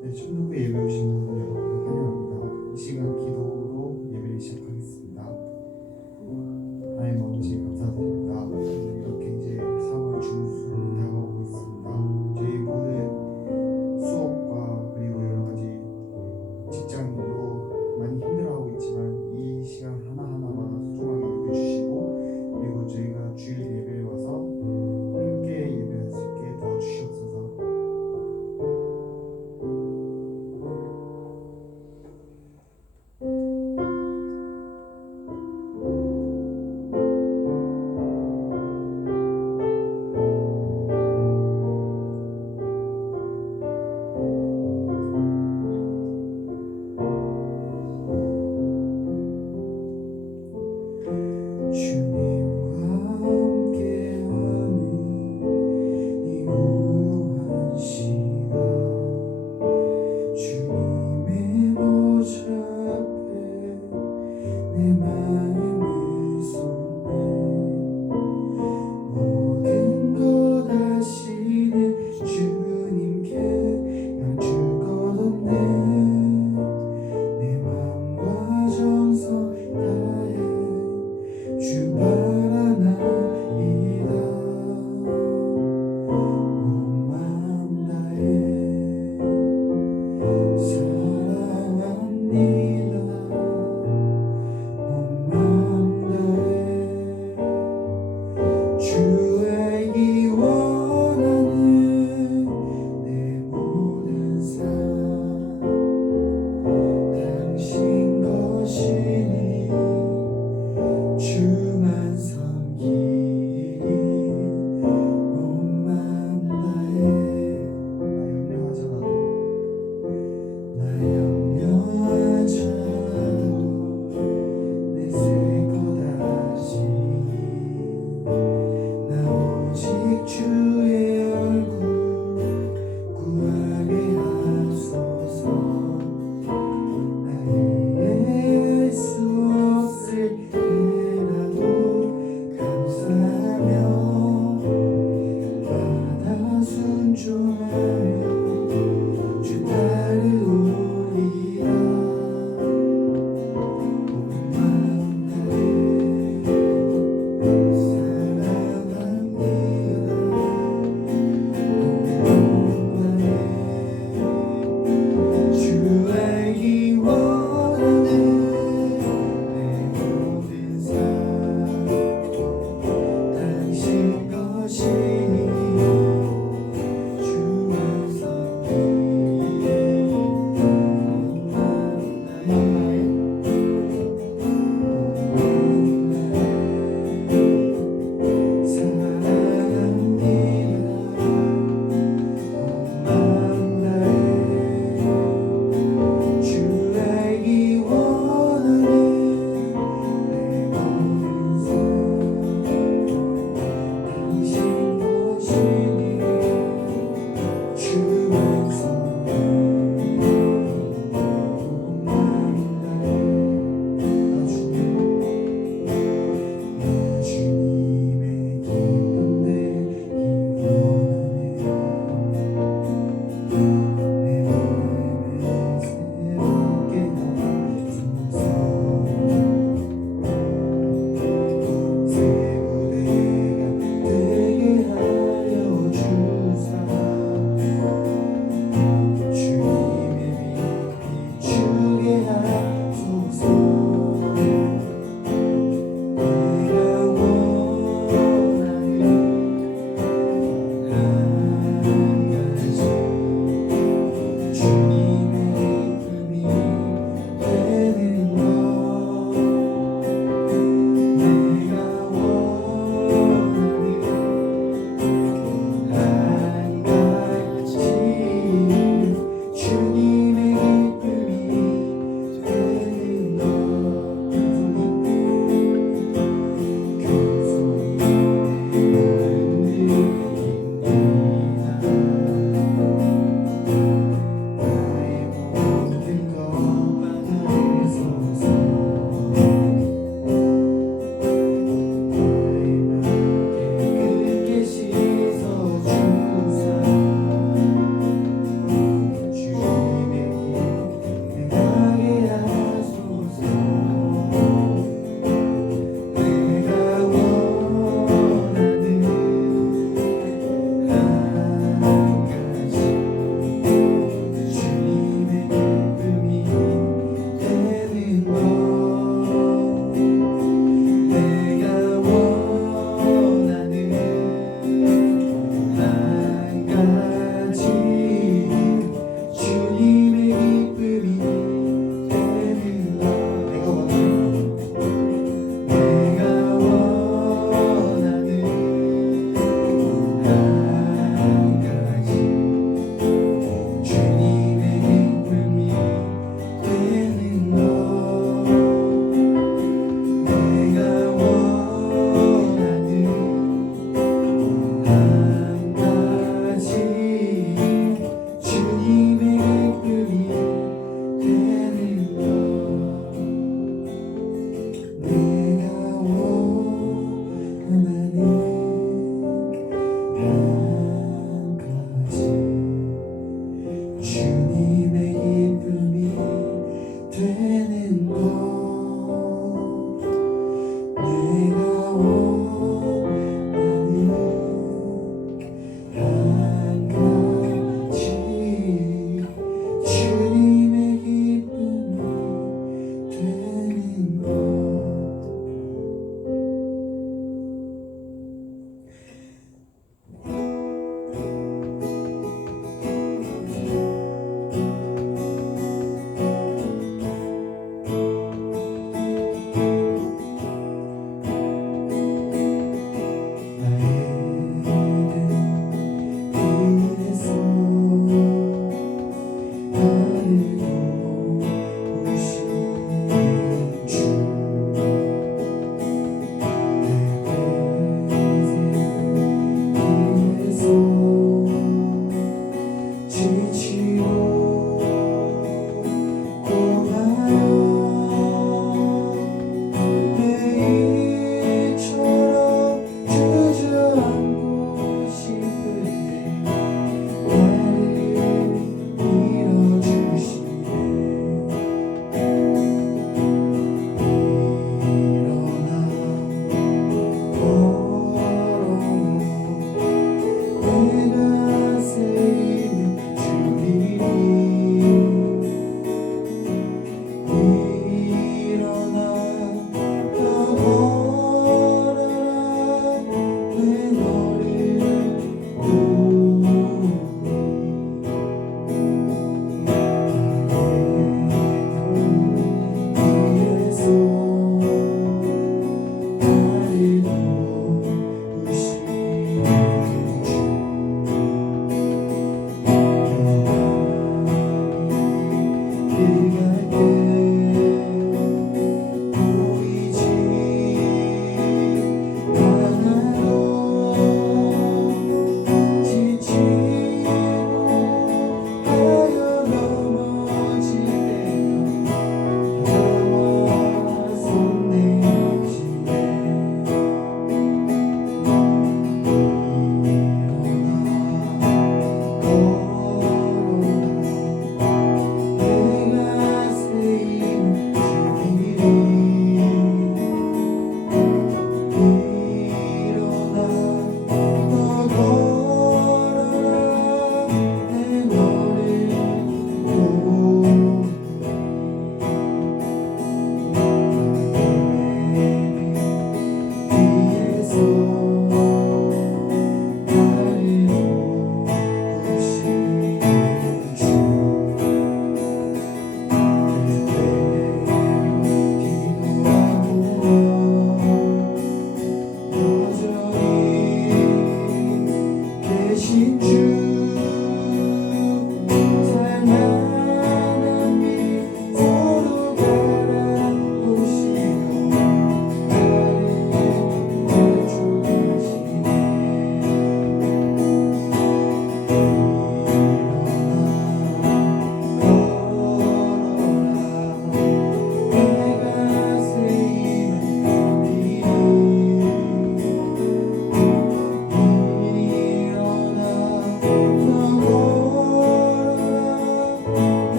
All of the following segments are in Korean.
네, 천국에 예배 오신 모든 여러분들 환영합니다. 이 시간 기도로 예배를 시작하겠습니다. 하나님 아버지 감사드립니다. 이렇게 이제 4월 중순이 다가오고 있습니다. 저희 모든 수업과 그리고 여러 가지 직장일로 많이 힘들어하고 있지만 이 시간 하나하나마다 소중하게 여겨주시고 그리고 저희가 주일 예배에 와서 함께 예배할 수 있게 도와주시옵소서. 주님과 함께하는 이 고요한 시간 주님의 보좌 앞에 내 마음을 쏟네 모든 것 아시는 주님께 감출 것 없네 내 맘과 정성 다해 주 바라나이다 온 마음 다해 사랑합니다 온 마음 다해 주 알기 원하는 내 모든 삶 당신 것이니 주만 섬기리 온 마음 다해 나 염려하잖아도 내 새 것 아시니 나 오직 주의 얼굴 구하게 하소서 나 이해할 수 없을 때라도 감사하며 받아 순종하며 주 따르오리라 온 마음 다해 사랑합니다 온 마음 다해 주 알기 원하는 내 모든 삶 당신 것이니 주만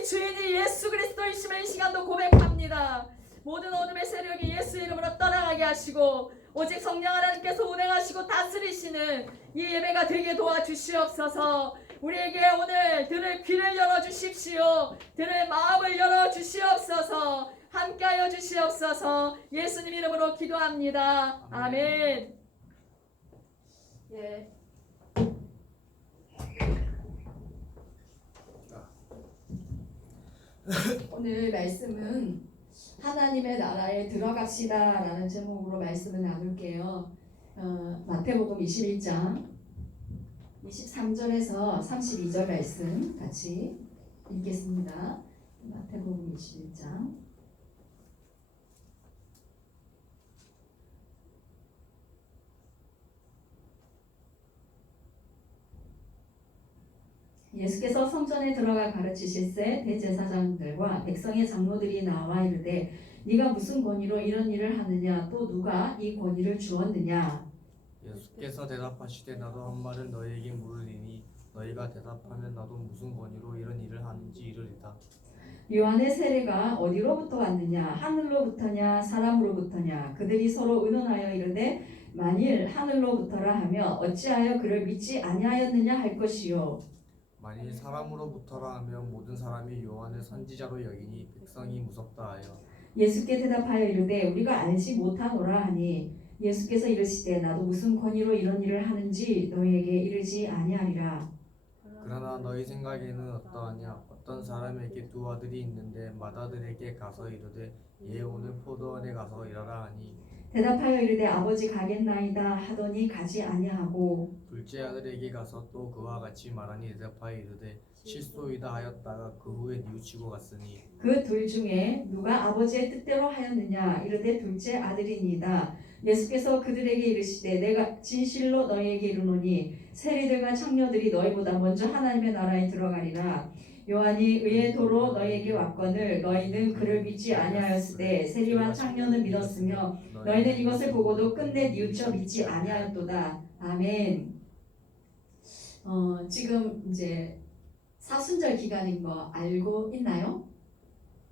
우리 주인이 예수 그리스도이심을 이 시간도 고백합니다. 모든 어둠의 세력이 예수 이름으로 떠나가게 하시고 오직 성령 하나님께서 운행하시고 다스리시는 이 예배가 되게 도와주시옵소서. 우리에게 오늘 들을 귀를 열어주십시오. 들을 마음을 열어주시옵소서. 함께하여 주시옵소서. 예수님 이름으로 기도합니다. 아멘. 예. 오늘 말씀은 하나님의 나라에 들어갑시다 라는 제목으로 말씀을 나눌게요. 마태복음 21장 23절에서 32절 말씀 같이 읽겠습니다. 마태복음 21장 예수께서 성전에 들어가 가르치실새 대제사장들과 백성의 장로들이 나와 이르되 네가 무슨 권위로 이런 일을 하느냐 또 누가 이 권위를 주었느냐. 예수께서 대답하시되 나도 한 말을 너희에게 물으리니 너희가 대답하면 나도 무슨 권위로 이런 일을 하는지 이르리다. 요한의 세례가 어디로부터 왔느냐 하늘로부터냐 사람으로부터냐. 그들이 서로 의논하여 이르되 만일 하늘로부터라 하며 어찌하여 그를 믿지 아니하였느냐 할 것이요. 만일 사람으로부터라 하면 모든 사람이 요한을 선지자로 여기니 백성이 무섭다 하여. 예수께 대답하여 이르되 우리가 알지 못하노라 하니 예수께서 이르시되 나도 무슨 권위로 이런 일을 하는지 너희에게 이르지 아니하리라. 그러나 너희 생각에는 어떠하냐? 어떤 사람에게 두 아들이 있는데 맏아들에게 가서 이르되 얘 오늘 포도원에 가서 일하라 하니 대답하여 이르되 아버지 가겠나이다 하더니 가지 아니하고 둘째 아들에게 가서 또 그와 같이 말하니 대답하여 이르되 실소이다 하였다가 그 후에 뉘우치고 갔으니 그 둘 중에 누가 아버지의 뜻대로 하였느냐 이르되 둘째 아들이니이다. 예수께서 그들에게 이르시되 내가 진실로 너희에게 이르노니 세리들과 창녀들이 너희보다 먼저 하나님의 나라에 들어가리라. 요한이 의의 도로 너희에게 왔거늘 너희는 그를 믿지 아니하였으되 세리와 창녀는 믿었으며 너희는 이것을 보고도 끝내 뉘우쳐 믿지 아니하였도다. 아멘. 지금 이제 사순절 기간인 거 알고 있나요?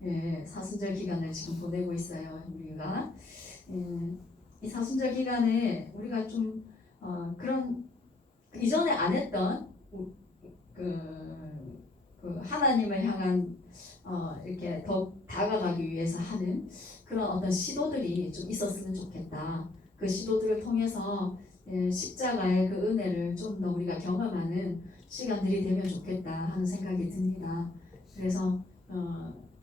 예, 사순절 기간을 지금 보내고 있어요. 우리가 이 사순절 기간에 우리가 좀 그런 이전에 안 했던 그 하나님을 향한 이렇게 더 다가가기 위해서 하는 그런 어떤 시도들이 좀 있었으면 좋겠다. 그 시도들을 통해서 십자가의 그 은혜를 좀 더 우리가 경험하는 시간들이 되면 좋겠다 하는 생각이 듭니다. 그래서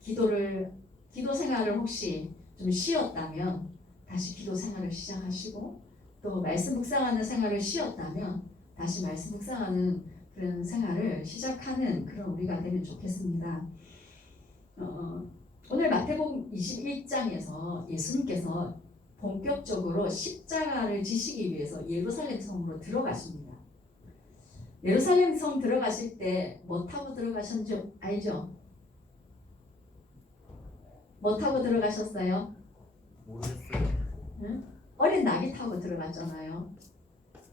기도 생활을 혹시 좀 쉬었다면 다시 기도 생활을 시작하시고 또 말씀 묵상하는 생활을 쉬었다면 다시 말씀 묵상하는 그런 생활을 시작하는 그런 우리가 되면 좋겠습니다. 오늘 마태복음 21장에서 예수님께서 본격적으로 십자가를 지시기 위해서 예루살렘 성으로 들어가십니다. 예루살렘 성 들어가실 때 뭐 타고 들어가셨는지 알죠? 뭐 타고 들어가셨어요? 모르겠어요. 응? 어린 나귀 타고 들어갔잖아요.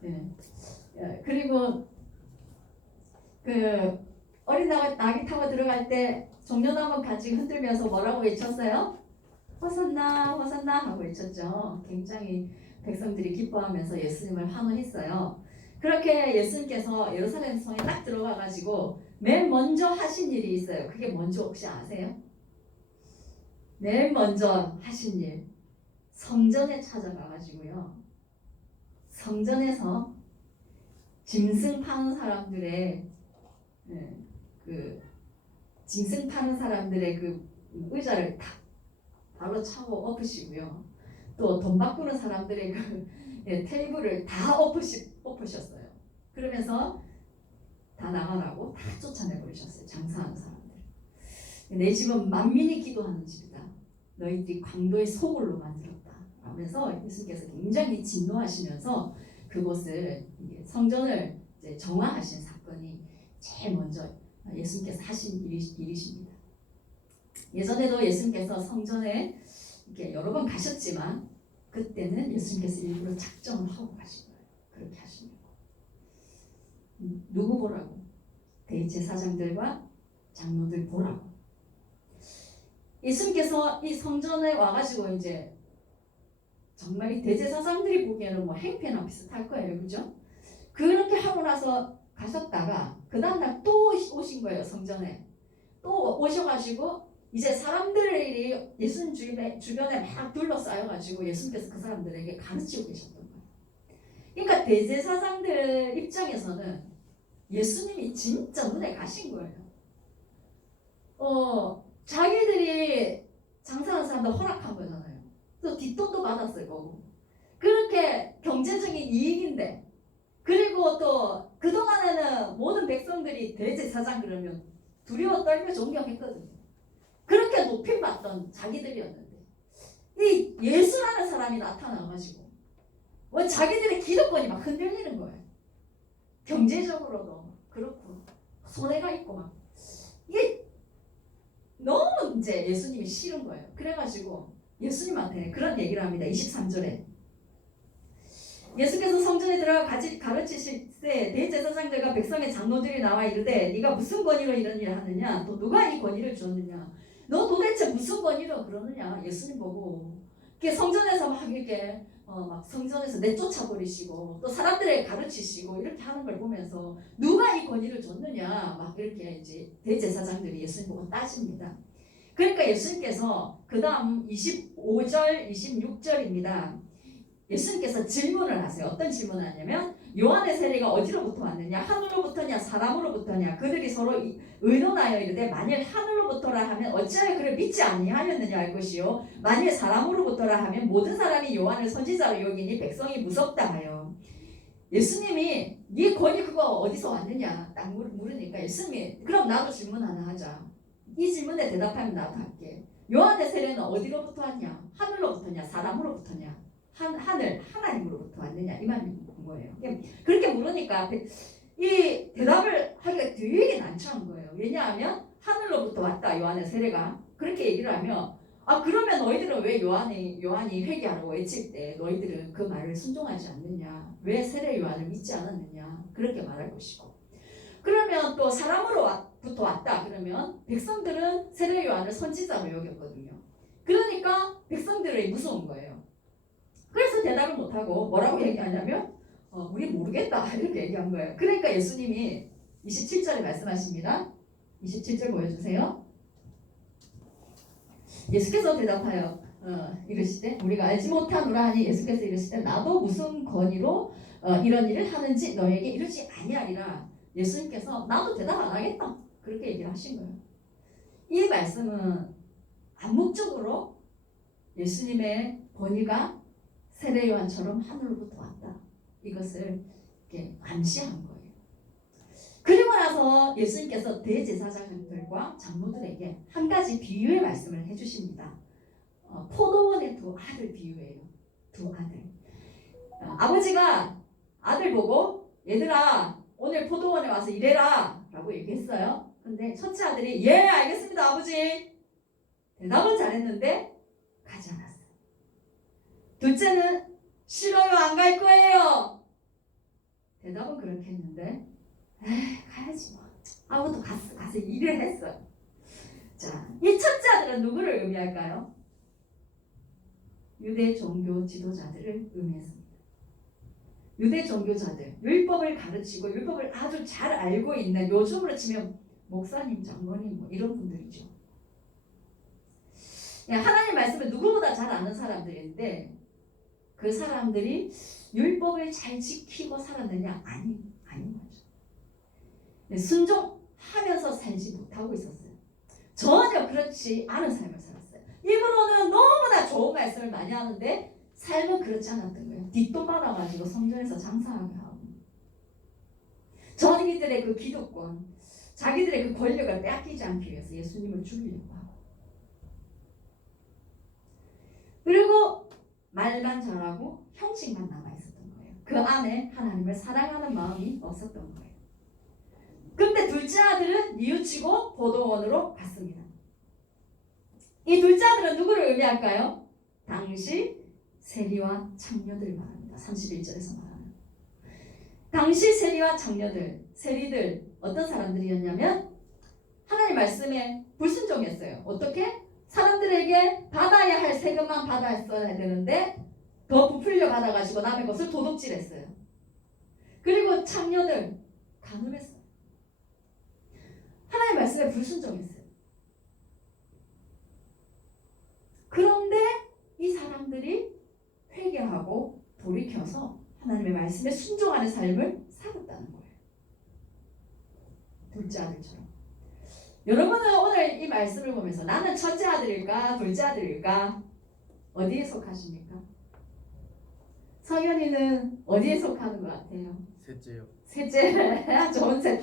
네. 그리고 그 어린 나귀 타고 들어갈 때 종려나무 가지 흔들면서 뭐라고 외쳤어요? 호산나 호산나 하고 외쳤죠. 굉장히 백성들이 기뻐하면서 예수님을 환호했어요. 그렇게 예수님께서 예루살렘 성에 딱 들어가가지고 맨 먼저 하신 일이 있어요. 그게 뭔지 혹시 아세요? 맨 먼저 하신 일, 성전에 찾아가가지고요. 성전에서 짐승 파는 사람들의 짐승 파는 사람들의 그 의자를 탁 바로 차고 엎으시고요. 또 돈 바꾸는 사람들의 그 테이블을 다 엎으셨어요. 그러면서 다 나가라고 다 쫓아내버리셨어요. 장사하는 사람들. 내 집은 만민이 기도하는 집이다. 너희들이 강도의 소굴로 만들었다. 하면서 예수께서 굉장히 진노하시면서 그곳을 성전을 이제 정화하신 사건이 제일 먼저 예수님께서 하신 일이십니다. 예전에도 예수님께서 성전에 이렇게 여러 번 가셨지만 그때는 예수님께서 일부러 작정을 하고 가신 거예요. 그렇게 하신 거예요. 누구 보라고? 대제사장들과 장로들 보라고. 예수님께서 이 성전에 와가지고 이제 정말 이 대제사장들이 보기에는 뭐 행패나 비슷할 거예요, 그죠? 그렇게 하고 나서 가셨다가 그 다음날 또 오신 거예요, 성전에. 또 오셔가지고 이제 사람들이 예수님 주변에 막 둘러싸여가지고 예수님께서 그 사람들에게 가르치고 계셨던 거예요. 그러니까 대제사장들 입장에서는 예수님이 진짜 눈에 가신 거예요. 자기들이 장사하는 사람들 허락한 거잖아요. 또 뒷돈도 받았을 거고. 그렇게 경제적인 이익인데, 그리고 또 그동안에는 모든 백성들이 대제사장 그러면 두려워 떨며 존경했거든요. 그렇게 높임받던 자기들이었는데 이 예수라는 사람이 나타나가지고 왜 자기들의 기득권이 막 흔들리는 거예요. 경제적으로도 그렇고 손해가 있고 막 이게 너무 이제 예수님이 싫은 거예요. 그래가지고 예수님한테 그런 얘기를 합니다. 23절에 예수께서 성전에 들어가 가르치실 때 대제사장들과 백성의 장로들이 나와 이르되 네가 무슨 권위로 이런 일을 하느냐, 또 누가 이 권위를 주었느냐, 너 도대체 무슨 권위로 그러느냐. 예수님 보고 성전에서 막 이렇게 막 성전에서 내쫓아 버리시고 또 사람들에게 가르치시고 이렇게 하는 걸 보면서 누가 이 권위를 줬느냐 막 이렇게 이제 대제사장들이 예수님 보고 따집니다. 그러니까 예수님께서 그 다음 25절 26절입니다. 예수님께서 질문을 하세요. 어떤 질문을 하냐면 요한의 세례가 어디로부터 왔느냐, 하늘로부터냐 사람으로부터냐, 그들이 서로 의논하여 이르되 만일 하늘로부터라 하면 어찌하여 그를 믿지 아니하였느냐 할 것이요, 만일 사람으로부터라 하면 모든 사람이 요한을 선지자로 여기니 백성이 무섭다 하여. 예수님이 네 권위 그거 어디서 왔느냐 딱 물으니까 예수님이 그럼 나도 질문 하나 하자. 이 질문에 대답하면 나도 할게. 요한의 세례는 어디로부터 왔냐, 하늘로부터냐 사람으로부터냐, 하늘 하나님으로부터 왔느냐 이 말인 거예요. 그렇게 물으니까 이 대답을 하기가 되게 난처한 거예요. 왜냐하면 하늘로부터 왔다 요한의 세례가 그렇게 얘기를 하면 그러면 너희들은 왜 요한이 회개하라고 외칠 때 너희들은 그 말을 순종하지 않느냐, 왜 세례 요한을 믿지 않았느냐 그렇게 말할 것이고, 그러면 또 사람으로부터 왔다 그러면 백성들은 세례 요한을 선지자로 여겼거든요. 그러니까 백성들이 무서운 거예요. 그래서 대답을 못하고 뭐라고 얘기하냐면 우리 모르겠다 이렇게 얘기한 거예요. 그러니까 예수님이 27절에 말씀하십니다. 27절 보여주세요. 예수께서 대답하여 이르시되 우리가 알지 못하노라 하니 예수께서 이르시되 나도 무슨 권위로 이런 일을 하는지 너에게 이르지 아니하리라. 예수님께서 나도 대답 안 하겠다 그렇게 얘기를 하신 거예요. 이 말씀은 암묵적으로 예수님의 권위가 세례 요한처럼 하늘로부터 왔다 이것을 이렇게 암시한 거예요. 그리고 나서 예수님께서 대제사장들과 장로들에게 한 가지 비유의 말씀을 해주십니다. 포도원의 두 아들 비유예요. 두 아들. 아버지가 아들 보고 얘들아 오늘 포도원에 와서 일해라 라고 얘기했어요. 근데 첫째 아들이 예 알겠습니다 아버지 대답은 잘했는데 가지 않았어요. 둘째는 싫어요 안 갈 거예요 대답은 그렇게 했는데 가야지 뭐 아무도 가서 일을 했어요. 자, 이 첫째 아들은 누구를 의미할까요? 유대 종교 지도자들을 의미했습니다. 유대 종교자들, 율법을 가르치고 율법을 아주 잘 알고 있는, 요즘으로 치면 목사님, 장로님 뭐 이런 분들이죠. 하나님 말씀을 누구보다 잘 아는 사람들인데 그 사람들이 율법을 잘 지키고 살았느냐? 아닌 거죠. 순종하면서 살지 못하고 있었어요. 전혀 그렇지 않은 삶을 살았어요. 입으로는 너무나 좋은 말씀을 많이 하는데 삶은 그렇지 않았던 거예요. 뒷돈 받아가지고 성전에서 장사하게 하고 자기들의 그 기득권, 자기들의 그 권력을 빼앗기지 않기 위해서 예수님을 죽이려고 하고, 그리고 말만 잘하고 형식만 남아있었던 거예요. 그 안에 하나님을 사랑하는 마음이 없었던 거예요. 근데 둘째 아들은 뉘우치고 포도원으로 갔습니다. 이 둘째 아들은 누구를 의미할까요? 당시 세리와 창녀들 말합니다. 31절에서 말하는 당시 세리와 창녀들, 세리들 어떤 사람들이었냐면 하나님 말씀에 불순종했어요. 어떻게? 사람들에게 받아야 할 세금만 받았어야 되는데 더 부풀려 받아가지고 남의 것을 도둑질했어요. 그리고 창녀들 간음했어요. 하나님의 말씀에 불순종했어요. 그런데 이 사람들이 회개하고 돌이켜서 하나님의 말씀에 순종하는 삶을 살았다는 거예요. 둘째 아들처럼. 여러분은 오늘 이 말씀을 보면서 나는 첫째 아들일까 둘째 아들일까 어디에 속하십니까? 성현이는 어디에 속하는 것 같아요? 셋째요. 셋째.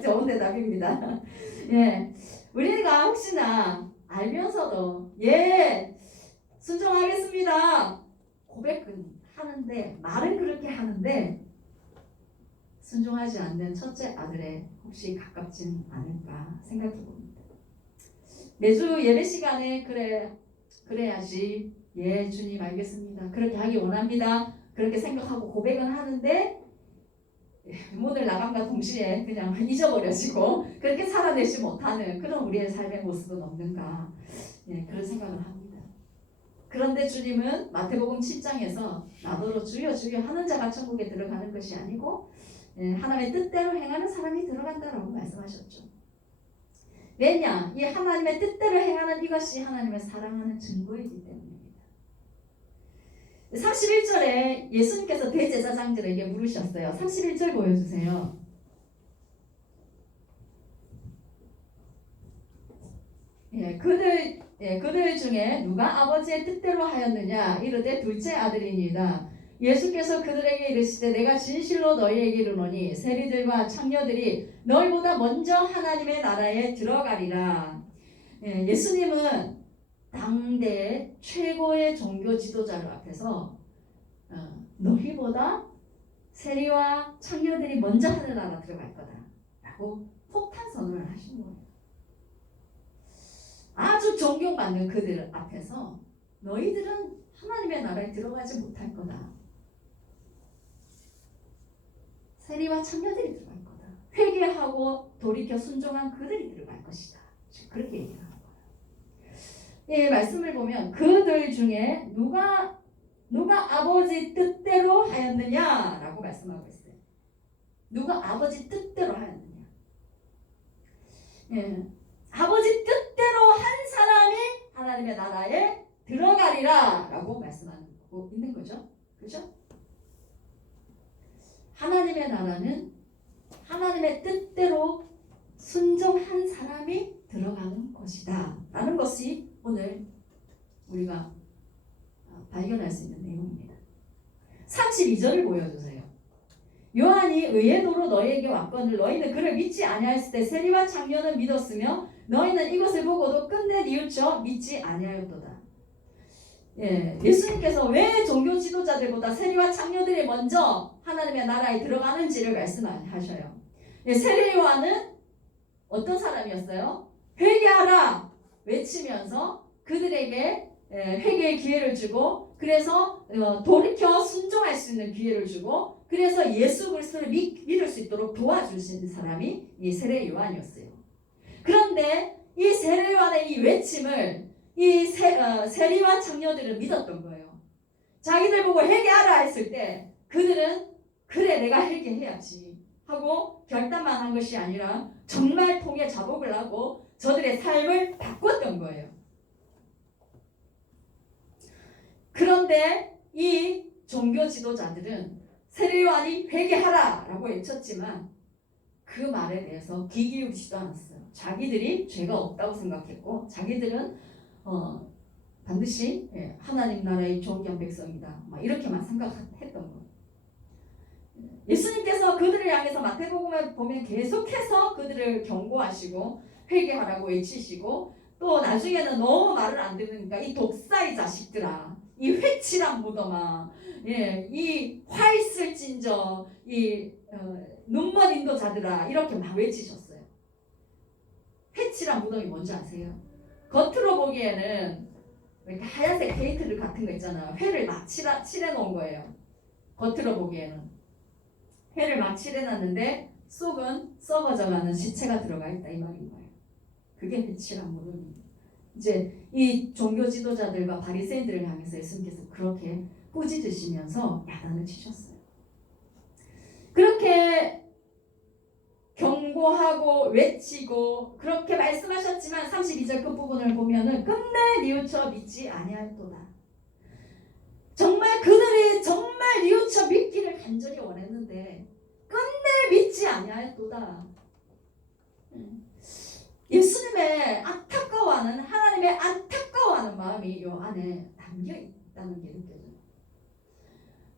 좋은 대답입니다. 예, 우리가 혹시나 알면서도 예 순종하겠습니다 고백은 하는데 말은 그렇게 하는데 순종하지 않는 첫째 아들에 혹시 가깝지는 않을까 생각해 봅니다. 매주 예배 시간에 그래야지 예 주님 알겠습니다 그렇게 하기 원합니다 그렇게 생각하고 고백은 하는데 문을 나감과 동시에 그냥 잊어버려지고 그렇게 살아내지 못하는 그런 우리의 삶의 모습은 없는가 예, 그런 생각을 합니다. 그런데 주님은 마태복음 7장에서 나더러 주여 주여 하는 자가 천국에 들어가는 것이 아니고 예, 하나님의 뜻대로 행하는 사람이 들어간다라고 말씀하셨죠. 왜냐? 이 하나님의 뜻대로 행하는 이것이 하나님을 사랑하는 증거이기 때문입니다. 31절에 예수님께서 대제사장들에게 물으셨어요. 31절 보여주세요. 그들 중에 누가 아버지의 뜻대로 하였느냐 이르되 둘째 아들이니이다. 예수께서 그들에게 이르시되 내가 진실로 너희에게 이르노니 세리들과 창녀들이 너희보다 먼저 하나님의 나라에 들어가리라. 예수님은 당대 최고의 종교 지도자를 앞에서 너희보다 세리와 창녀들이 먼저 하늘나라 들어갈 거다 라고 폭탄 선언을 하신 거예요. 아주 존경받는 그들 앞에서 너희들은 하나님의 나라에 들어가지 못할 거다. 세리와 창녀들이 들어갈 거다. 회개하고 돌이켜 순종한 그들이 들어갈 것이다. 그렇게 얘기하는 거예요. 이 말씀을 보면 그들 중에 누가 아버지 뜻대로 하였느냐라고 말씀하고 있어요. 누가 아버지 뜻대로 하였느냐. 예, 아버지 뜻대로 한 사람이 하나님의 나라에 들어가리라라고 말씀하고 있는 거죠. 그렇죠? 하나님의 나라는 하나님의 뜻대로 순종한 사람이 들어가는 것이다 라는 것이 오늘 우리가 발견할 수 있는 내용입니다. 32절을 보여주세요. 요한이 의의 도로 너희에게 왔거늘 너희는 그를 믿지 아니하였을 때 세리와 창녀는 믿었으며 너희는 이것을 보고도 끝내 뉘우쳐 믿지 아니하였도다. 예수님께서 왜 종교 지도자들보다 세리와 창녀들이 먼저 하나님의 나라에 들어가는지를 말씀하셔요. 세리 요한은 어떤 사람이었어요? 회개하라 외치면서 그들에게 회개의 기회를 주고 그래서 돌이켜 순종할 수 있는 기회를 주고 그래서 예수 그리스도를 믿을 수 있도록 도와주신 사람이 이 세례 요한이었어요. 그런데 이 세례 요한의 이 외침을 이 세리와 창녀들은 믿었던 거예요. 자기들 보고 회개하라 했을 때 그들은 그래 내가 회개해야지 하고 결단만 한 것이 아니라 정말 통에 자복을 하고 저들의 삶을 바꿨던 거예요. 그런데 이 종교 지도자들은 세례 요한이 회개하라 라고 외쳤지만 그 말에 대해서 귀 기울이지도 않았어요. 자기들이 죄가 없다고 생각했고 자기들은 반드시 하나님 나라의 존귀한 백성이다 막 이렇게만 생각했던 거예요. 예수님께서 그들을 향해서 마태복음을 보면 계속해서 그들을 경고하시고 회개하라고 외치시고 또 나중에는 너무 말을 안 듣으니까 이 독사의 자식들아 이 회칠한 무덤아 이 화 있을진저 이 눈먼 인도자들아 이렇게 막 외치셨어요. 회칠한 무덤이 뭔지 아세요? 겉으로 보기에는 이렇게 하얀색 게이트를 같은 거 있잖아요. 회를 막 칠해 놓은 거예요. 겉으로 보기에는 회를 막 칠해 놨는데 속은 썩어져가는 시체가 들어가 있다 이 말인 거예요. 그게 회칠한 무덤입니다. 이제 이 종교 지도자들과 바리새인들을 향해서 예수님께서 그렇게 꾸짖으시면서 야단을 치셨어요. 그렇게 경고하고 외치고 그렇게 말씀하셨지만 32절 끝부분을 보면은 끝내 뉘우쳐 믿지 아니하였도다. 정말 그들이 정말 뉘우쳐 믿기를 간절히 원했는데 끝내 믿지 아니하였도다. 예수님의 안타까워하는 하나님의 안타까워하는 마음이 요 안에 담겨 있다는 게 느껴져요.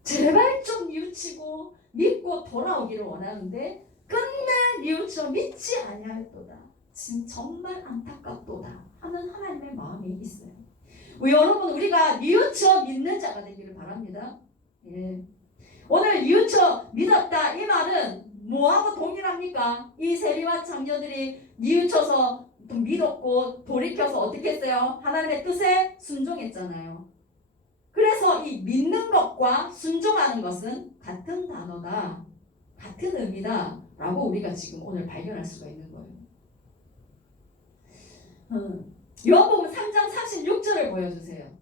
제발 좀 뉘우치고 믿고 돌아오기를 원하는데 끝내 뉘우쳐 믿지 아니하였도다. 정말 안타깝도다 하는 하나님의 마음이 있어요. 여러분 우리가 뉘우쳐 믿는 자가 되기를 바랍니다. 예. 오늘 뉘우쳐 믿었다 이 말은 뭐하고 동일합니까? 이 세리와 장녀들이 뉘우쳐서 믿었고 돌이켜서 어떻게 했어요? 하나님의 뜻에 순종했잖아요. 그래서 이 믿는 것과 순종하는 것은 같은 단어다, 같은 의미다 라고 우리가 지금 오늘 발견할 수가 있는 거예요. 요한복음 3장 36절을 보여주세요.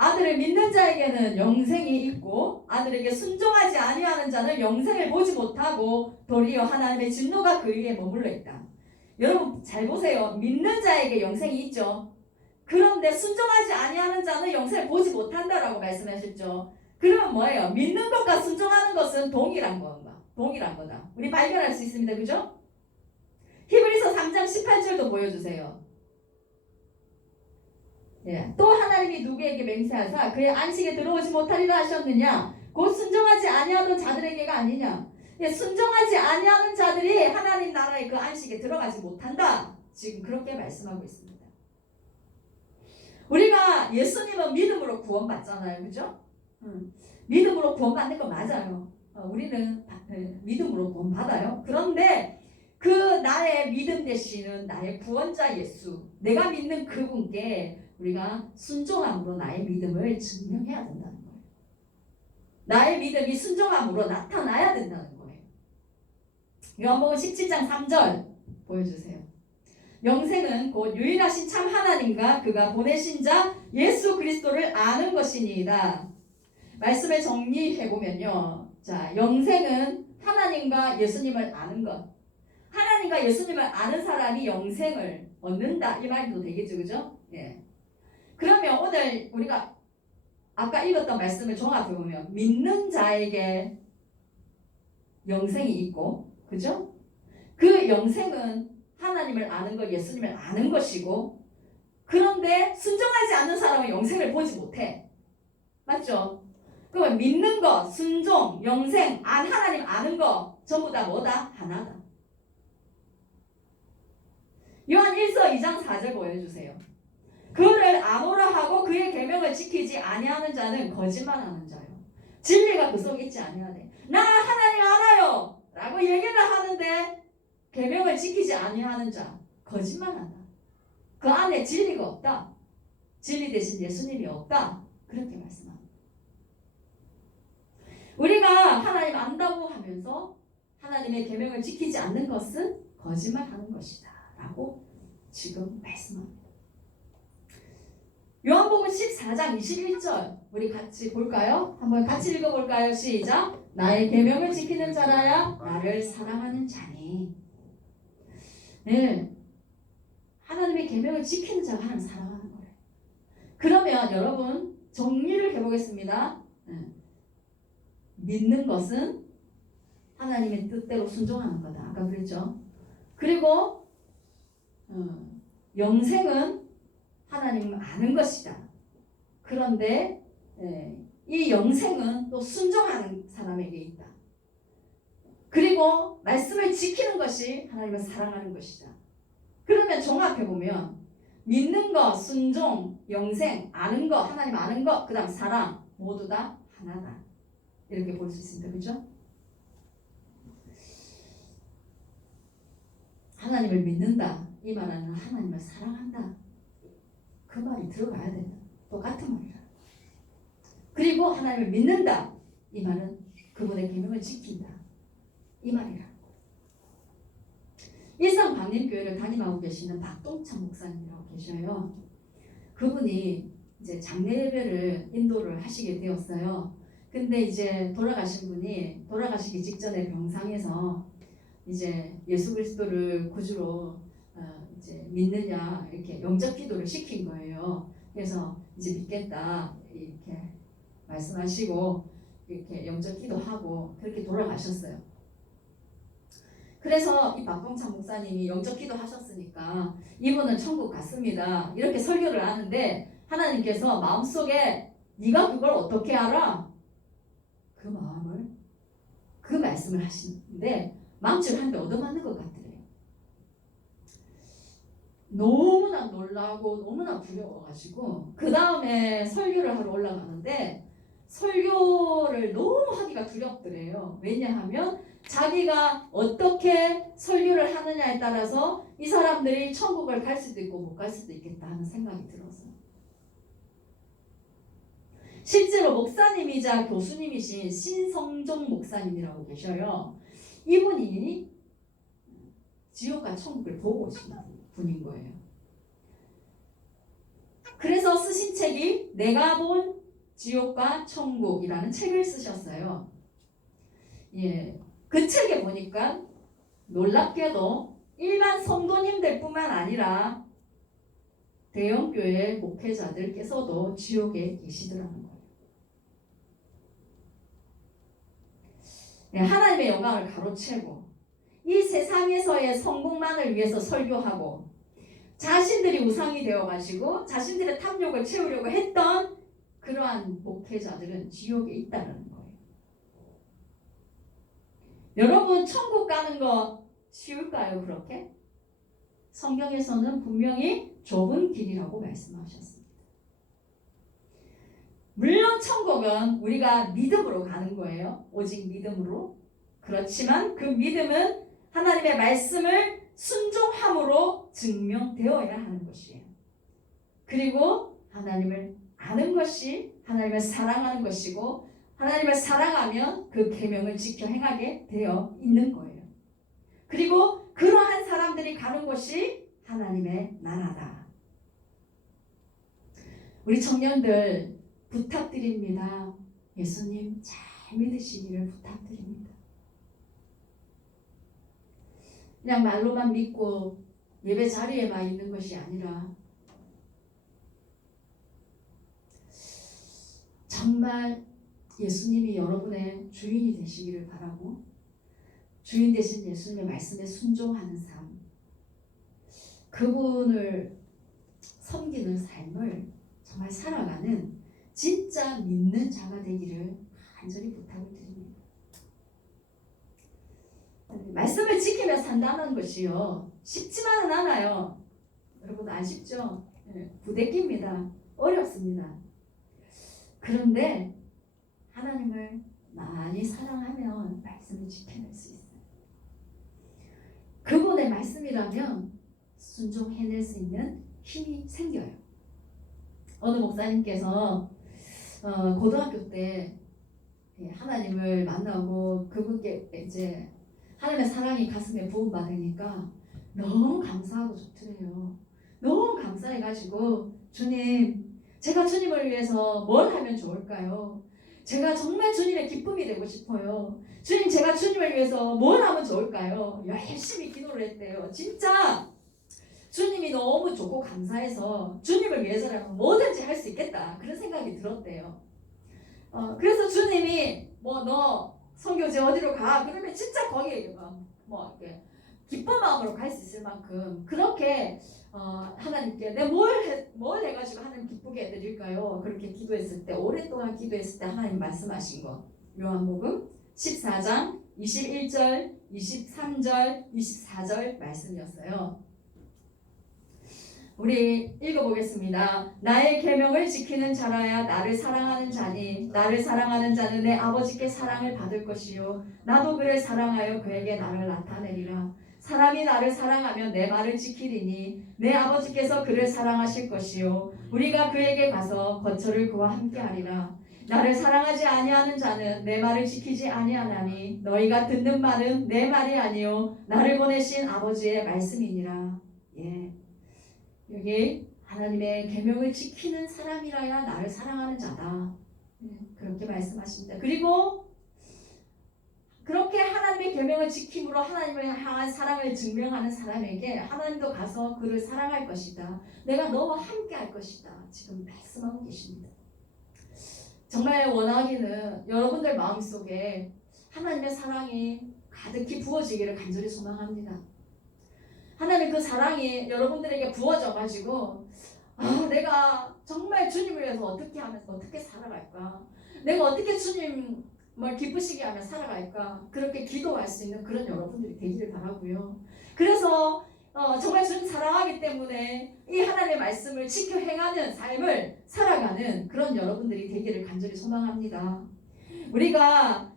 아들을 믿는 자에게는 영생이 있고 아들에게 순종하지 아니하는 자는 영생을 보지 못하고 도리어 하나님의 진노가 그 위에 머물러 있다. 여러분 잘 보세요. 믿는 자에게 영생이 있죠. 그런데 순종하지 아니하는 자는 영생을 보지 못한다라고 말씀하셨죠. 그러면 뭐예요? 믿는 것과 순종하는 것은 동일한 거다. 우리 발견할 수 있습니다. 그죠? 히브리서 3장 18절도 보여주세요. 예. 또 하나님이 누구에게 맹세하사 그의 안식에 들어오지 못하리라 하셨느냐? 곧 순종하지 아니하던 자들에게가 아니냐? 예, 순종하지 아니하는 자들이 하나님 나라의 그 안식에 들어가지 못한다. 지금 그렇게 말씀하고 있습니다. 우리가 예수님은 믿음으로 구원받잖아요. 그죠? 믿음으로 구원받는 거 맞아요. 우리는 믿음으로 구원받아요. 그런데 그 나의 믿음 되시는 나의 구원자 예수, 내가 믿는 그분께 우리가 순종함으로 나의 믿음을 증명해야 된다는 거예요. 나의 믿음이 순종함으로 나타나야 된다는 거예요. 요한복음 17장 3절 보여주세요. 영생은 곧 유일하신 참 하나님과 그가 보내신 자 예수 그리스도를 아는 것이니이다. 말씀을 정리해보면요. 자, 영생은 하나님과 예수님을 아는 것. 하나님과 예수님을 아는 사람이 영생을 얻는다. 이 말도 되겠죠. 그죠? 예. 그러면 오늘 우리가 아까 읽었던 말씀을 종합해보면 믿는 자에게 영생이 있고, 그죠? 그 영생은 하나님을 아는 것, 예수님을 아는 것이고, 그런데 순종하지 않는 사람은 영생을 보지 못해. 맞죠? 그러면 믿는 것, 순종, 영생, 하나님 아는 것 전부 다 뭐다? 하나다. 요한 1서 2장 4절 보여주세요. 그를 아노라 하고 그의 계명을 지키지 아니하는 자는 거짓말하는 자요. 진리가 그 속에 있지 아니하네. 나 하나님 알아요 라고 얘기를 하는데 계명을 지키지 아니하는 자 거짓말한다. 그 안에 진리가 없다. 진리 대신 예수님이 없다. 그렇게 말씀합니다. 우리가 하나님 안다고 하면서 하나님의 계명을 지키지 않는 것은 거짓말하는 것이다 라고 지금 말씀합니다. 요한복음 14장 21절 우리 같이 볼까요? 한번 같이 읽어볼까요? 시작. 나의 계명을 지키는 자라야 나를 사랑하는 자니. 네, 하나님의 계명을 지키는 자가 하나님 사랑하는 거예요. 그러면 여러분 정리를 해보겠습니다. 믿는 것은 하나님의 뜻대로 순종하는 거다. 아까 그랬죠? 그리고 영생은 하나님을 아는 것이다. 그런데 이 영생은 또 순종하는 사람에게 있다. 그리고 말씀을 지키는 것이 하나님을 사랑하는 것이다. 그러면 종합해보면 믿는 것, 순종, 영생, 아는 것, 하나님 아는 것, 그 다음 사랑 모두 다 하나다. 이렇게 볼 수 있습니다. 그렇죠? 하나님을 믿는다. 이 말은 하나님을 사랑한다. 그 말이 들어가야 된다. 똑같은 말이라. 그리고 하나님을 믿는다. 이 말은 그분의 계명을 지킨다. 이 말이라. 일산 방림교회를 담임하고 계시는 박동찬 목사님이라고 계셔요. 그분이 이제 장례 예배를 인도를 하시게 되었어요. 근데 이제 돌아가신 분이 돌아가시기 직전에 병상에서 이제 예수 그리스도를 구주로 이제 믿느냐 이렇게 영접 기도를 시킨 거예요. 그래서 이제 믿겠다 이렇게 말씀하시고 이렇게 영접 기도하고 그렇게 돌아가셨어요. 그래서 이 박동찬 목사님이 영접 기도하셨으니까 이분은 천국 갔습니다. 이렇게 설교를 하는데 하나님께서 마음속에 네가 그걸 어떻게 알아? 그 마음을 그 말씀을 하시는데 망치를 한 대 얻어맞는 것 같더래요. 너무나 놀라고 너무나 두려워가지고 그 다음에 설교를 하러 올라가는데 설교를 너무 하기가 두렵더래요. 왜냐하면 자기가 어떻게 설교를 하느냐에 따라서 이 사람들이 천국을 갈 수도 있고 못 갈 수도 있겠다 하는 생각이 들어서 실제로 목사님이자 교수님이신 신성종 목사님이라고 계셔요. 이분이 지옥과 천국을 보고 오신 분인 거예요. 그래서 쓰신 책이 내가 본 지옥과 천국이라는 책을 쓰셨어요. 예, 그 책에 보니까 놀랍게도 일반 성도님들 뿐만 아니라 대형교회 목회자들께서도 지옥에 계시더라는 거예요. 네, 하나님의 영광을 가로채고 이 세상에서의 성공만을 위해서 설교하고 자신들이 우상이 되어가지고 자신들의 탐욕을 채우려고 했던 그러한 목회자들은 지옥에 있다는 거예요. 여러분 천국 가는 거 쉬울까요? 그렇게? 성경에서는 분명히 좁은 길이라고 말씀하셨습니다. 물론 천국은 우리가 믿음으로 가는 거예요. 오직 믿음으로. 그렇지만 그 믿음은 하나님의 말씀을 순종함으로 증명되어야 하는 것이에요. 그리고 하나님을 아는 것이 하나님을 사랑하는 것이고 하나님을 사랑하면 그 계명을 지켜 행하게 되어 있는 거예요. 그리고 그러한 사람들이 가는 곳이 하나님의 나라다. 우리 청년들 부탁드립니다. 예수님 잘 믿으시기를 부탁드립니다. 그냥 말로만 믿고 예배 자리에만 있는 것이 아니라 정말 예수님이 여러분의 주인이 되시기를 바라고 주인 되신 예수님의 말씀에 순종하는 삶, 그분을 섬기는 삶을 정말 살아가는 진짜 믿는 자가 되기를 간절히 부탁을 드립니다. 말씀을 지키며 산다는 것이요 쉽지만은 않아요. 여러분 아쉽죠? 부대끼입니다. 어렵습니다. 그런데 하나님을 많이 사랑하면 말씀을 지켜낼 수 있어요. 그분의 말씀이라면 순종해낼 수 있는 힘이 생겨요. 어느 목사님께서 고등학교 때 하나님을 만나고 그분께 이제 하나님의 사랑이 가슴에 부음받으니까 너무 감사하고 좋더래요. 너무 감사해가지고 주님, 제가 주님을 위해서 뭘 하면 좋을까요? 제가 정말 주님의 기쁨이 되고 싶어요. 주님, 제가 주님을 위해서 뭘 하면 좋을까요? 열심히 기도를 했대요. 진짜 주님이 너무 좋고 감사해서 주님을 위해서라면 뭐든지 할 수 있겠다 그런 생각이 들었대요. 그래서 주님이 너 선교지 어디로 가? 그러면 진짜 거기에 이렇게 기쁜 마음으로 갈 수 있을 만큼 그렇게 하나님께 내가 뭘 해가지고 하나님 기쁘게 해드릴까요? 그렇게 기도했을 때 오랫동안 기도했을 때 하나님 말씀하신 거 요한복음 14장 21절 23절 24절 말씀이었어요. 우리 읽어보겠습니다. 나의 계명을 지키는 자라야 나를 사랑하는 자니 나를 사랑하는 자는 내 아버지께 사랑을 받을 것이요 나도 그를 사랑하여 그에게 나를 나타내리라. 사람이 나를 사랑하면 내 말을 지키리니 내 아버지께서 그를 사랑하실 것이요 우리가 그에게 가서 거처를 그와 함께 하리라. 나를 사랑하지 아니하는 자는 내 말을 지키지 아니하나니 너희가 듣는 말은 내 말이 아니요 나를 보내신 아버지의 말씀이니라. 예, 여기 하나님의 계명을 지키는 사람이라야 나를 사랑하는 자다. 예, 그렇게 말씀하십니다. 그리고 그렇게 하나님의 계명을 지킴으로 하나님을 향한 사랑을 증명하는 사람에게 하나님도 가서 그를 사랑할 것이다. 내가 너와 함께 할 것이다. 지금 말씀하고 계십니다. 정말 원하기는 여러분들 마음속에 하나님의 사랑이 가득히 부어지기를 간절히 소망합니다. 하나님 그 사랑이 여러분들에게 부어져 가지고 내가 정말 주님을 위해서 어떻게 하면 어떻게 살아갈까? 내가 어떻게 주님을 기쁘시게 하며 살아갈까? 그렇게 기도할 수 있는 그런 여러분들이 되기를 바라고요. 그래서 정말 주님 사랑하기 때문에 이 하나님의 말씀을 지켜 행하는 삶을 살아가는 그런 여러분들이 되기를 간절히 소망합니다. 우리가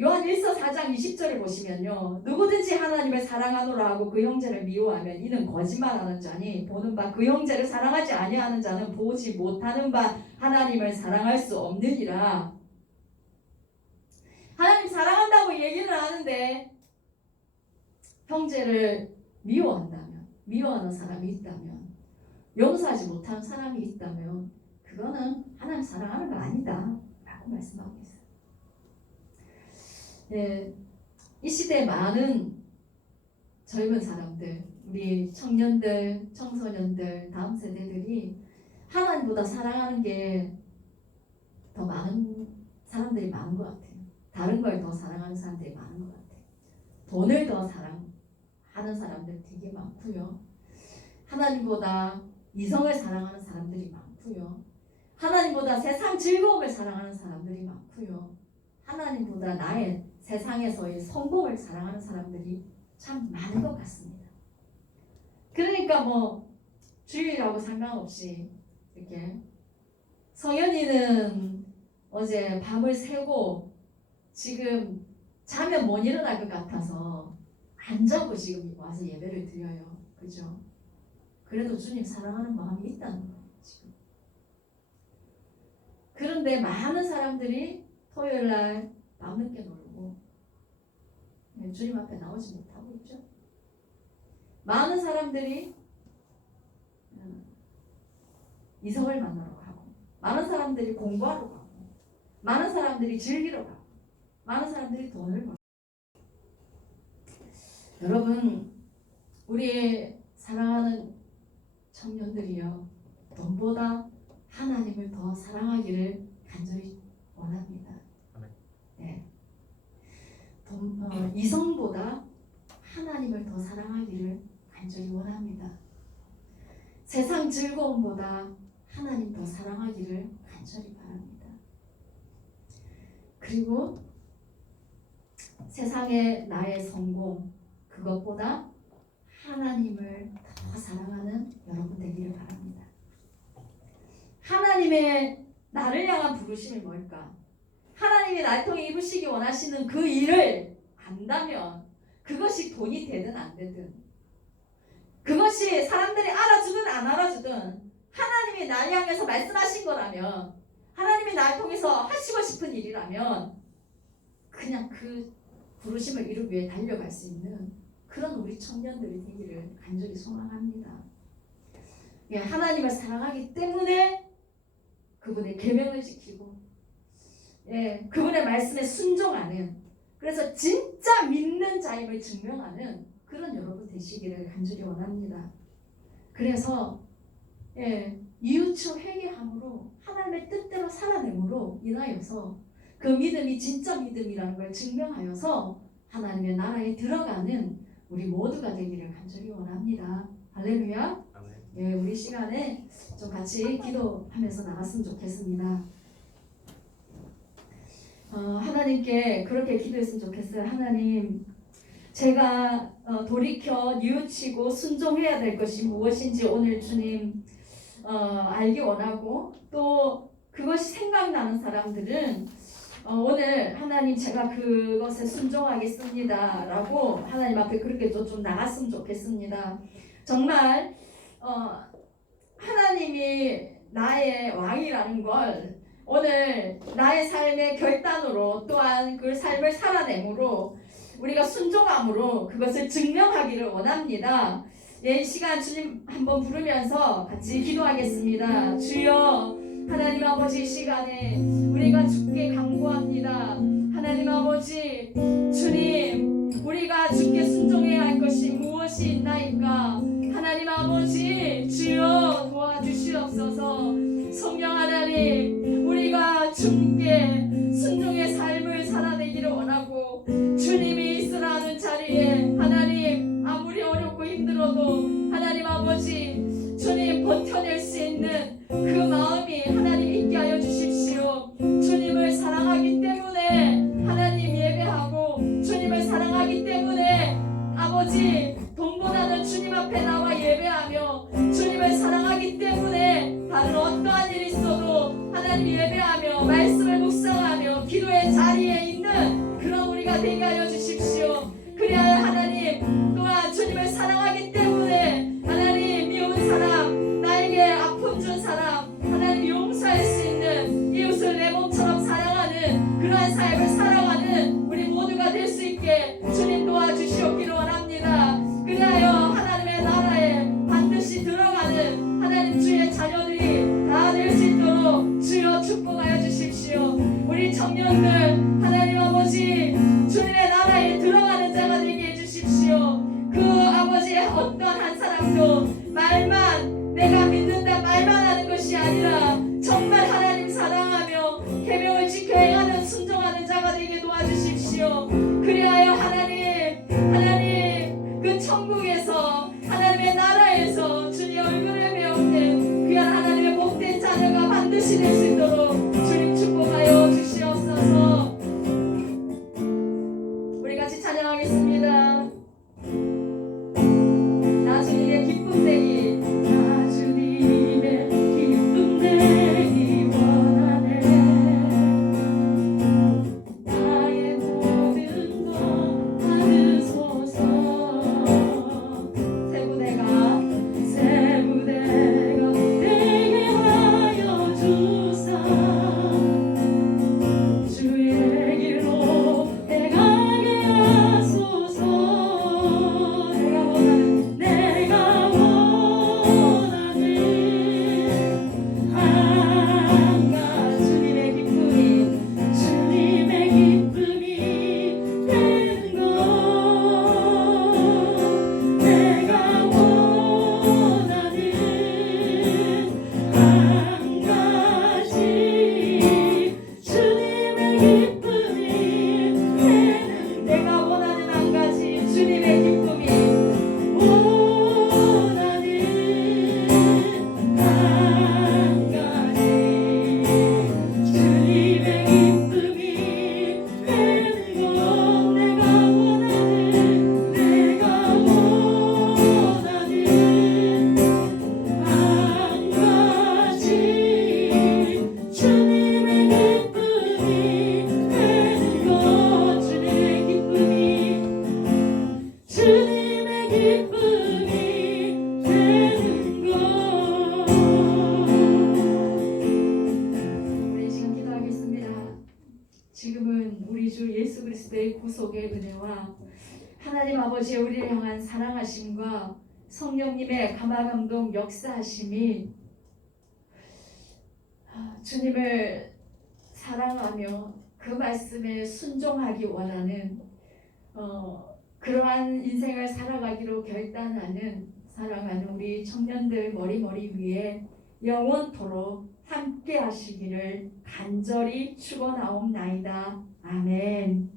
요한 1서 4장 20절을 보시면요. 누구든지 하나님을 사랑하노라 하고 그 형제를 미워하면 이는 거짓말하는 자니 보는 바 그 형제를 사랑하지 아니하는 자는 보지 못하는 바 하나님을 사랑할 수 없느니라. 하나님 사랑한다고 얘기는 하는데 형제를 미워하는 사람이 있다면 용서하지 못하는 사람이 있다면 그거는 하나님 사랑하는 거 아니다 라고 말씀하고 있어요. 예, 이 시대에 많은 젊은 사람들, 우리 청년들, 청소년들, 다음 세대들이 하나님보다 사랑하는 게 더 많은 사람들이 많은 것 같아요. 다른 걸 더 사랑하는 사람들이 많은 것 같아요. 돈을 더 사랑하는 사람들 되게 많고요. 하나님보다 이성을 사랑하는 사람들이 많고요. 하나님보다 세상 즐거움을 사랑하는 사람들이 많고요. 하나님보다 나의 세상에서의 성공을 사랑하는 사람들이 참 많은 것 같습니다. 그러니까 주일이라고 상관없이 이렇게 성현이는 어제 밤을 새고 지금 자면 못 일어날 것 같아서 안 자고 지금 와서 예배를 드려요. 그죠? 그래도 주님 사랑하는 마음이 있다는 거예요. 지금. 그런데 많은 사람들이 토요일날 밤늦게 놀고 주님 앞에 나오지 못하고 있죠. 많은 사람들이 이성을 만나러 가고 많은 사람들이 공부하러 가고 많은 사람들이 즐기러 가고 많은 사람들이 돈을 벌고 여러분 우리 사랑하는 청년들이요 돈보다 하나님을 더 사랑하기를 간절히 원합니다. 네. 이성보다 하나님을 더 사랑하기를 간절히 원합니다. 세상 즐거움보다 하나님 더 사랑하기를 간절히 바랍니다. 그리고 세상의 나의 성공 그것보다 하나님을 더 사랑하는 여러분 되기를 바랍니다. 하나님의 나를 향한 부르심이 뭘까? 하나님이 나를 통해 입으시기 원하시는 그 일을 안다면 그것이 돈이 되든 안 되든 그것이 사람들이 알아주든 안 알아주든 하나님이 나를 향해서 말씀하신 거라면 하나님이 나를 통해서 하시고 싶은 일이라면 그냥 그 부르심을 이루기 위해 달려갈 수 있는 그런 우리 청년들이 되기를 간절히 소망합니다. 하나님을 사랑하기 때문에 그분의 계명을 지키고 그분의 말씀에 순종하는 그래서 진짜 믿는 자임을 증명하는 그런 여러분 되시기를 간절히 원합니다. 그래서 이웃처 회개함으로 하나님의 뜻대로 살아냄으로 인하여서 그 믿음이 진짜 믿음이라는 걸 증명하여서 하나님의 나라에 들어가는 우리 모두가 되기를 간절히 원합니다. 할렐루야. 우리 시간에 좀 같이 기도하면서 나갔으면 좋겠습니다. 하나님께 그렇게 기도했으면 좋겠어요. 하나님, 제가 돌이켜 뉘우치고 순종해야 될 것이 무엇인지 오늘 주님 알기 원하고 또 그것이 생각나는 사람들은 오늘 하나님 제가 그것에 순종하겠습니다 라고 하나님 앞에 그렇게 좀 나갔으면 좋겠습니다. 정말 하나님이 나의 왕이라는 걸 오늘 나의 삶의 결단으로 또한 그 삶을 살아내므로 우리가 순종함으로 그것을 증명하기를 원합니다. 이 시간 주님 한번 부르면서 같이 기도하겠습니다. 주여 하나님 아버지 이 시간에 우리가 주께 간구합니다. 하나님 아버지 주님 우리가 주께 순종해야 할 것이 무엇이 있나이까. 하나님 아버지 주여 도와주시옵소서. 성령 하나님 우리가 주께 순종의 삶을 살아내기를 원하고 주님이 있으라 하는 자리에 하나님 아무리 어렵고 힘들어도 하나님 아버지 주님 버텨낼 수 있는 그 마음이 하나님 있게 하여 주십시오. 주님을 사랑하기 때문에 하나님 예배하고 주님을 사랑하기 때문에 아버지 돈보다는 주님 앞에 나와 예배하며 주님을 사랑하기 때문에 다른 어떠한 일이 있어도 하나님 예배하며 말씀을 묵상하며 기도의 자리에 있는 그런 우리가 되게 하여 주십시오. 그래야 하나님 또한 주님을 사랑하기 때문에 하나님 미운 사람 나에게 아픔 준 사람 하나님 용서할 수 있는 이웃을 내 몸처럼 사랑하는 그러한 삶을 살아가는 우리 모두가 될 수 있게 주님 도와주시옵기를 원합니다. 그리하여 하나님의 나라에 반드시 들어가는 하나님 주의 자녀들이 다 될 수 있도록 주여 축복하여 주십시오. 우리 청년들 하나님 아버지 주님의 나라에 들어가는 자가 되게 해주십시오. 그 아버지의 어떤 한 사람도 말만 내가 믿는다 말만 하는 것이 아니라 정말 하나님 사랑하며 계명을 지켜 행하는 순종하는 자가 되게 도와주십시오. 그리하여 하나님 그 천국에서 하나님의 나라에서 주님 얼굴을 배우는 귀한 하나님의 복된 자녀가 반드시 될 수 있도록 주님 축복하여 주시옵소서. 우리 같이 찬양하겠습니다. 나 주님의 기쁨 되기 나 주님의 기쁨 되기 원하네. 나의 모든 것 받으소서. 새 부대가 되게 하여 주사. 주의 길로 행하게 하소서. 내가 원하는 한 가지 주님의 기쁨이 되는 것. 내가 원하는 한 가지 주님의 기쁨이 되는. 내가 원하는 한 가지 주님의 기쁨이 원하는 한 가지 주님의 기쁨이 되는 것. 내가 원하는 한 가지 주님의 기쁨이 되는 것. 주님의 기쁨이 되는 것. 우리 지금 기도하겠습니다. 지금은 우리 주 예수 그리스도의 구속의 은혜와 하나님 아버지의 우리를 향한 사랑하심과 성령님의 감화감동 역사하심이 주님을 사랑하며 그 말씀에 순종하기 원하는 그러한 인생을 살아가기로 결단하는 사랑하는 우리 청년들 머리 위에 영원토록 함께 하시기를 간절히 축원하옵나이다. 아멘.